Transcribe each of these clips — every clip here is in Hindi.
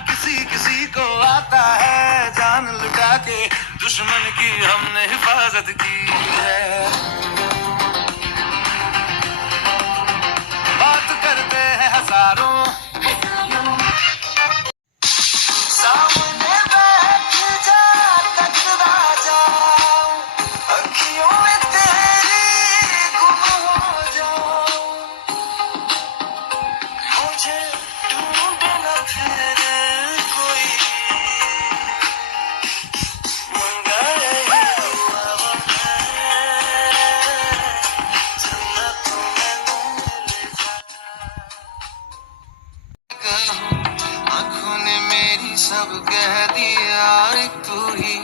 किसी किसी को आता है, जान लुटा के दुश्मन की हमने हिफाजत की है। बात करते हैं हजारों, सामने बैठ जा, टकरा जाऊं, अखियों में तेरी गुम हो जाऊं, मुझे ढूंढ न फिर कोई, मंगा यही दुआ है, जन्नतों में मिल जाए। आँखों ने मेरी सब कह दिया, एक तू ही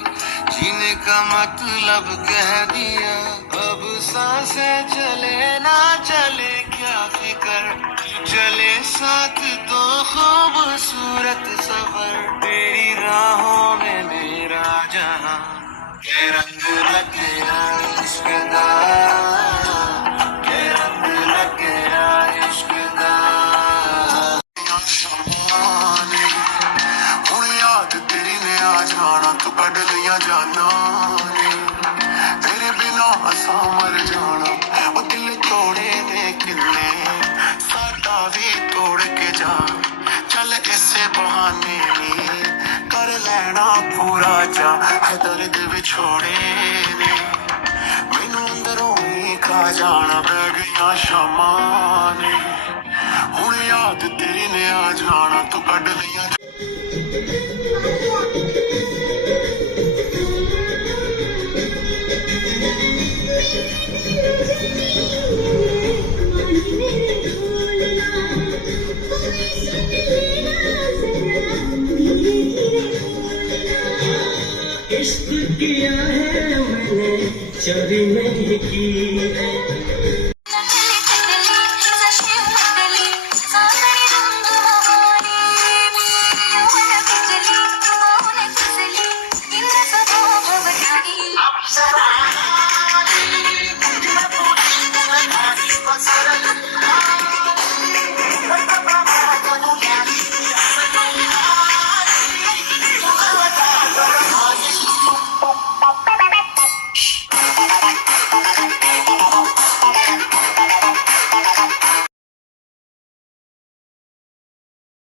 जीने का मतलब कह दिया। अब सांसें चले ना चले क्या फिकर, चले साथ तो खूबसूरत सफर। तेरी राहों में मेरा जहां के रंग लग गया इश्क दा, के रंग लग गया इश्क दा। ਹੁਣ याद तेरी ने आ जाना, तू कट लिया जाना ने, तेरे बिना असा मर जाना। वो दिल तोड़े ने किन्ने, साडा भी तोड़ के जा, चल इसे बहाने नी कर लेना पूरा जा। है दर्द विछोड़े ने मैनू अंदरों ही खा जाना, बह गया शामां ने। ਹੁਣ याद तेरी ने आ जाना, तू कट लिया। इश्क किया है मैंने, चोरी नहीं की है।